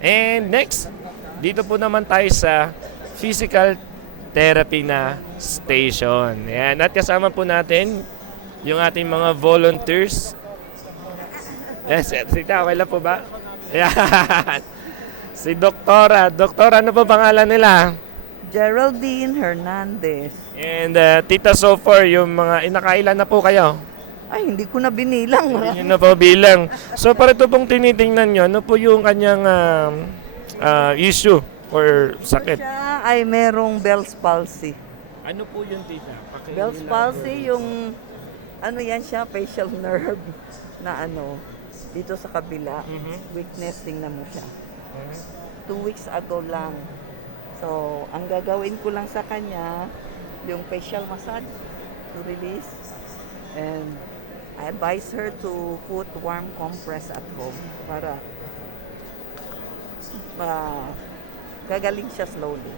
And next, dito po naman tayo sa physical therapy na station. Ayan, at kasama po natin yung ating mga volunteers. Yes, sita, okay lang po ba? Ayan. Si Doktora. Doktora, ano po pangalan nila? Geraldine Hernandez. And Tita, so far, yung mga inakailan na po kayo? Ay, hindi ko na binilang. Yun na po bilang. So, para ito pong tinitingnan nyo, ano po yung kanyang issue or sakit? Siya ay merong Bell's palsy. Ano po yun, Tita? Bell's palsy, yung ano yan siya, facial nerve na ano, dito sa kabila. Weakness, tingnan mo siya. 2 weeks ago lang. So, ang gagawin ko lang sa kanya, yung facial massage to release. And I advise her to put warm compress at home para gagaling siya slowly.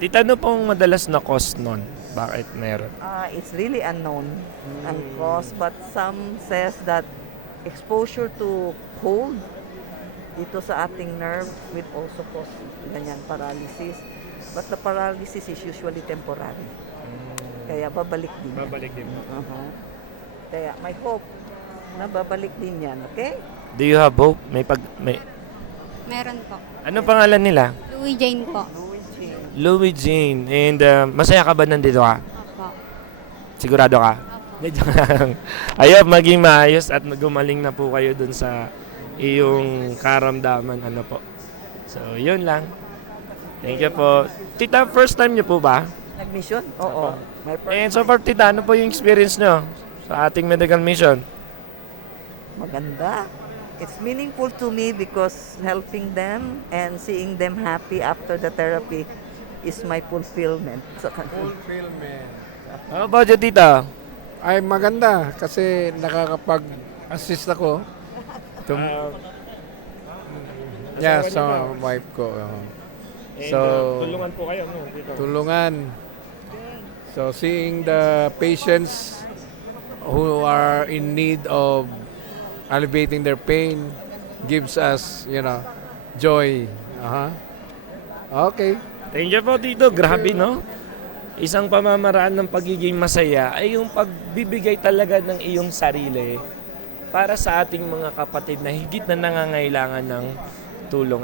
Tita, ano pong madalas na cause nun? Bakit meron? It's really unknown ang cause, but some says that exposure to cold dito sa ating nerve will also cause ganyan paralysis. But the paralysis is usually temporary. Kaya babalik din. Babalik din. Kaya may hope na babalik din yan, okay? Do you have hope? Meron po. Anong pangalan nila? Louis Jane po. Louis Jane. And masaya ka ba nandito ka? Opo. Sigurado ka? Medyo lang. Ayaw, maging maayos at gumaling na po kayo dun sa iyong karamdaman. Ano po. So, yun lang. Thank you po. Tita, first time niyo po ba? Nag-mission? Oo. My first And so far, Tita, ano po yung experience nyo sa ating medical mission? maganda. It's meaningful to me because helping them and seeing them happy after the therapy is my fulfillment. Fulfillment. Ano ba dyan, Tita? Ay maganda kasi nakakapag-assist ako. Yeah, sa wife ko. So, tulungan po kayo, no? Dito. tulungan. So seeing the patients who are in need of alleviating their pain gives us, joy. Okay. Thank you po, Tito. Grabe, no? Isang pamamaraan ng pagiging masaya ay yung pagbibigay talaga ng iyong sarili para sa ating mga kapatid na higit na nangangailangan ng tulong.